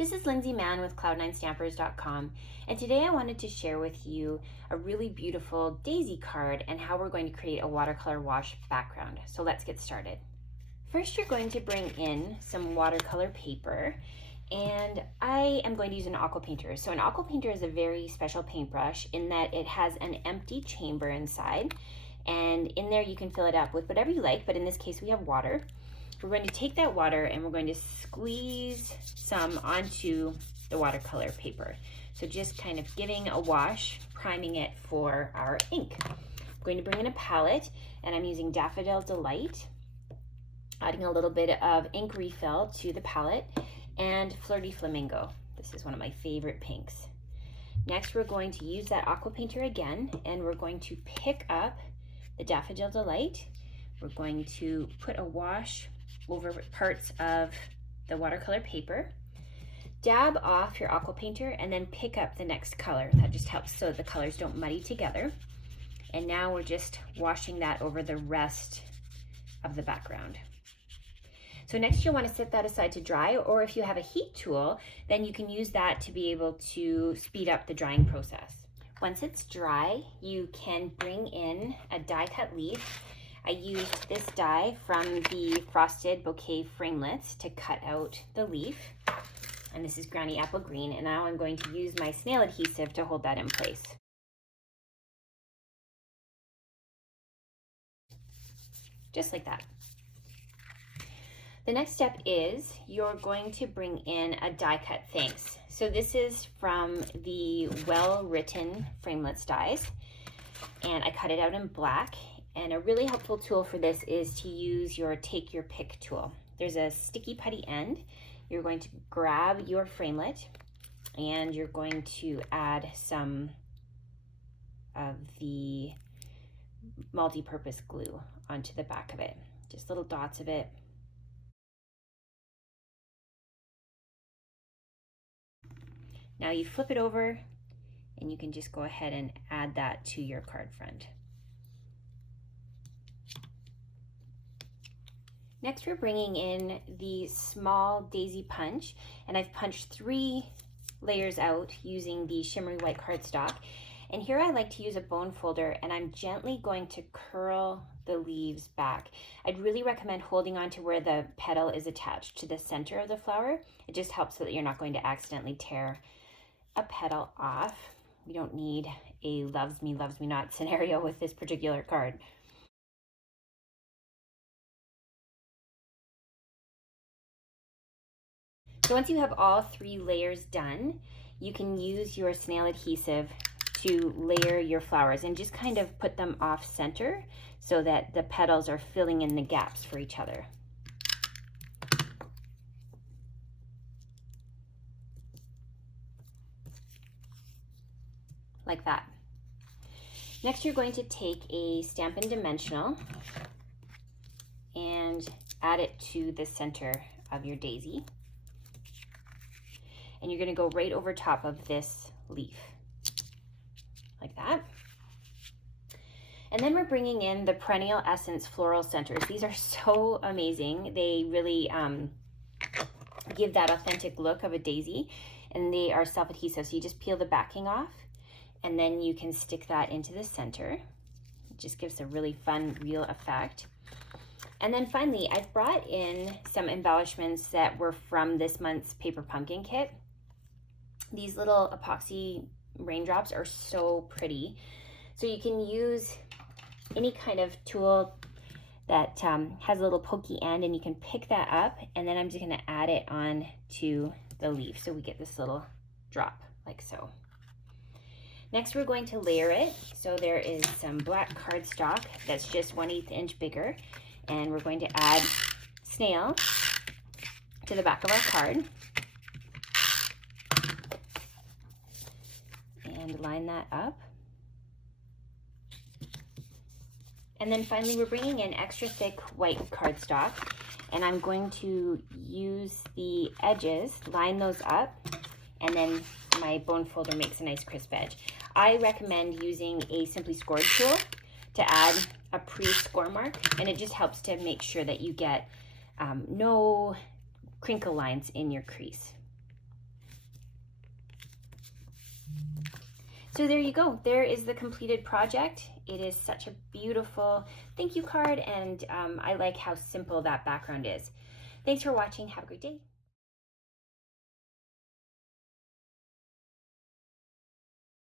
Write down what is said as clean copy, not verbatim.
This is Lindsay Mann with Cloud9Stampers.com, and today I wanted to share with you a really beautiful daisy card and how we're going to create a watercolor wash background. So let's get started. First, you're going to bring in some watercolor paper, and I am going to use an aqua painter. So an aqua painter is a very special paintbrush in that it has an empty chamber inside, and in there you can fill it up with whatever you like, but in this case we have water. We're going to take that water and we're going to squeeze some onto the watercolor paper. So just kind of giving a wash, priming it for our ink. I'm going to bring in a palette, and I'm using Daffodil Delight, adding a little bit of ink refill to the palette, and Flirty Flamingo. This is one of my favorite pinks. Next, we're going to use that aqua painter again, and we're going to pick up the Daffodil Delight. We're going to put a wash over parts of the watercolor paper, dab off your aqua painter, and then pick up the next color. That just helps so the colors don't muddy together. And now we're just washing that over the rest of the background. So next you'll want to set that aside to dry, or if you have a heat tool, then you can use that to be able to speed up the drying process. Once it's dry, you can bring in a die cut leaf. I used this die from the Frosted Bouquet Framelits to cut out the leaf. And this is Granny Apple Green, and now I'm going to use my snail adhesive to hold that in place. Just like that. The next step is you're going to bring in a die cut thanks. So this is from the Well Written Framelits dies, and I cut it out in black. And a really helpful tool for this is to use your Take Your Pick tool. There's a sticky putty end. You're going to grab your framelit and you're going to add some of the multi-purpose glue onto the back of it. Just little dots of it. Now you flip it over and you can just go ahead and add that to your card front. Next, we're bringing in the small daisy punch, and I've punched 3 layers out using the shimmery white cardstock. And here I like to use a bone folder, and I'm gently going to curl the leaves back. I'd really recommend holding on to where the petal is attached to the center of the flower. It just helps so that you're not going to accidentally tear a petal off. You don't need a loves me not scenario with this particular card. So once you have all 3 layers done, you can use your snail adhesive to layer your flowers and just kind of put them off center so that the petals are filling in the gaps for each other. Like that. Next, you're going to take a Stampin' Dimensional and add it to the center of your daisy. And you're going to go right over top of this leaf, like that. And then we're bringing in the Perennial Essence Floral Centers. These are so amazing. They really give that authentic look of a daisy, and they are self-adhesive. So you just peel the backing off, and then you can stick that into the center. It just gives a really fun, real effect. And then finally, I've brought in some embellishments that were from this month's Paper Pumpkin kit. These little epoxy raindrops are so pretty. So you can use any kind of tool that has a little pokey end, and you can pick that up, and then I'm just gonna add it on to the leaf so we get this little drop like so. Next, we're going to layer it. So there is some black cardstock that's just 1/8 inch bigger, and we're going to add snail to the back of our card. And line that up. And then finally, we're bringing in extra thick white cardstock, and I'm going to use the edges, line those up, and then my bone folder makes a nice crisp edge. I recommend using a Simply Scored tool to add a pre-score mark, and it just helps to make sure that you get no crinkle lines in your crease. So there you go. There is the completed project. It is such a beautiful thank you card, and I like how simple that background is. Thanks for watching. Have a great day.